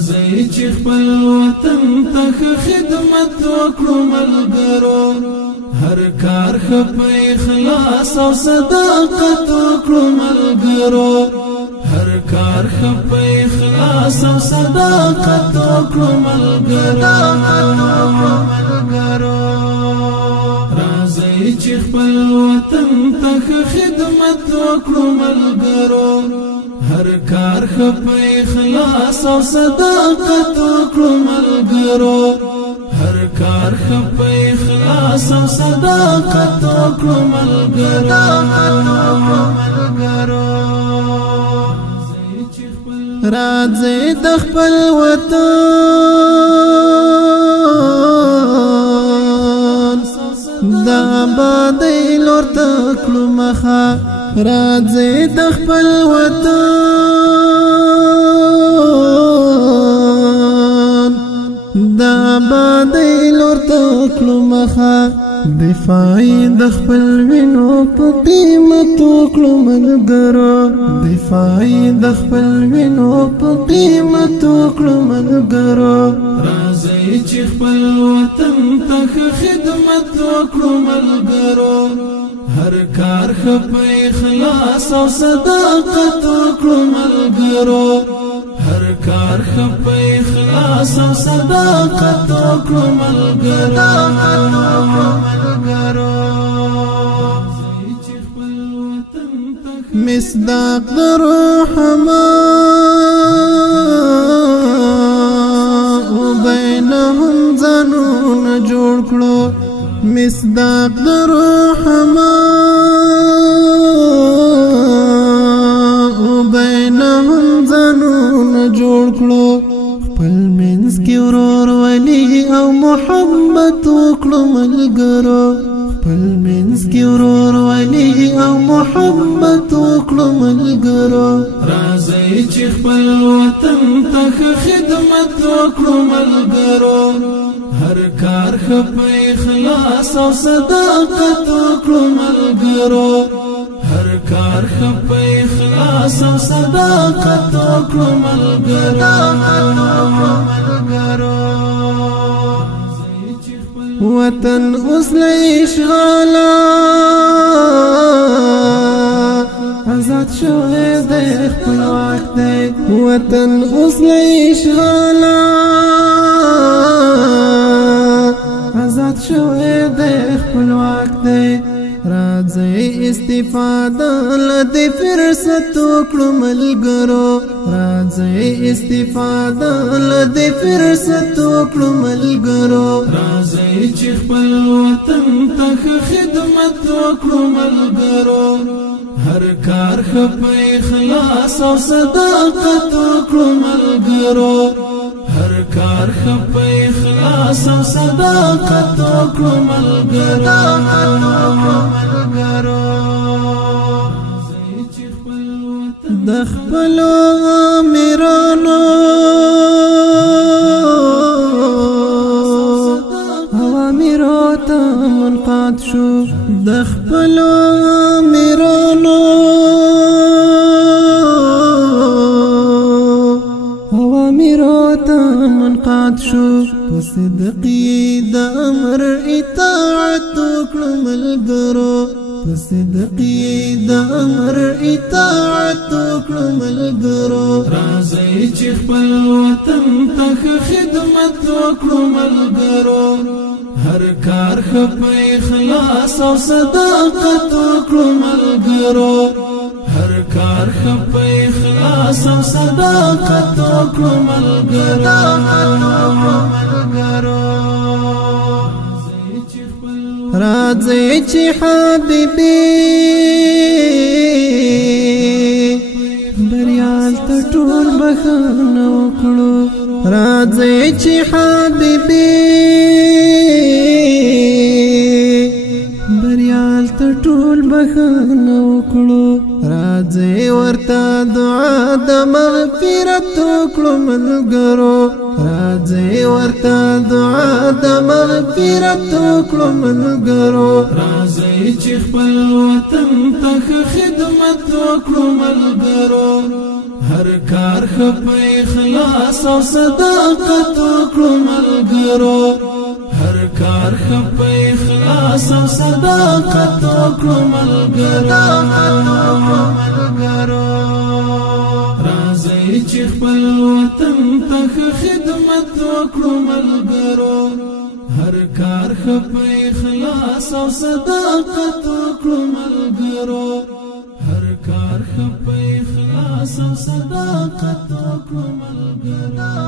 راځي چې خپل وطن ته خدمت وکړو ملګرو هر کار په اخلاص او صداقت وکړو ملګرو هر کار په اخلاص او صداقت وکړو ملګرو راځي چې خپل وطن ته خدمت وکړو ملګرو هر کار په اخلاص او صداقت وکړو ملګرو هر کار په اخلاص او صداقت وکړو ملګرو راځي د خپل وطن د آبادۍ لور ته کړو مخه راځي د خپل وطن د آبادۍ لور ته کړو مخه دفاعي د خپل وینو په قیمت وکړو ملګرو دفاعي د خپل وینو په قیمت وکړو ملګرو راځي چې خپل وطن ته خدمت وکړو ملګرو هر کار په اخلاص او صداقت وکړو ملګرو هر کار په اخلاص او صداقت وکړو ملګرو مصداق د روح ما وبينهم ځانون جوړ کړو مصداق د روح ما وبينهم ځانون جوړ کړو خپل منځ کې ورور ولي او محبت وکړو ملګرو خپل منځ کې ورور ولي او محبت وکړو ملګرو راځي چې خپل وطن ته خدمت وکړو ملګرو هر کار په اخلاص او صداقت وکړو ملګرو هر کار په اخلاص او صداقت وکړو ملګرو وطن اوس له اشغالا آزاد شوی دی خپلواک دی وطن اوس له اشغالا آزاد شوی دی خپلواک دی راځي استفاده لد فرصت وکړو ملګرو راځي استفاده لد فرصت وکړو ملګرو راځي چې خپل وطن ته خدمت وکړو ملګرو هر کار په اخلاص او صداقت وکړو ملګرو هر کار په اخلاص او صداقت وکړو ملګرو د خپل امیرانو اوامرو ته منقاد شو د خپل امیرانو اوامرو ته منقاد شو په صدقي د امر اطاعت وکړو ملګرو په صدقي د امر اطاعت وکړو ملګرو راځي چې خپل وطن ته خدمت وکړو ملګرو هر کار په اخلاص او صداقت وکړو ملګرو هر کار په اخلاص او صداقت وکړو ملګرو راځي چې حبيبي بریال ته ټول بخښنه وکړو راځي چې حبيبي بریال ته ټول بخښنه وکړو راځي ورته دعا د مغفرت وکړو ملګرو راځي ورته دعا د مغفرت وکړو ملګرو راځي چې خپل وطن ته خدمت وکړو ملګرو هر کار په اخلاص او صداقت وکړو ملګرو هر کار په اخلاص او صداقت وکړو ملګرو راځي چې خپل وطن ته خدمت وکړو ملګرو هر کار په اخلاص او صداقت وکړو ملګرو هر کار په اخلاص او صداقت وکړو ملګرو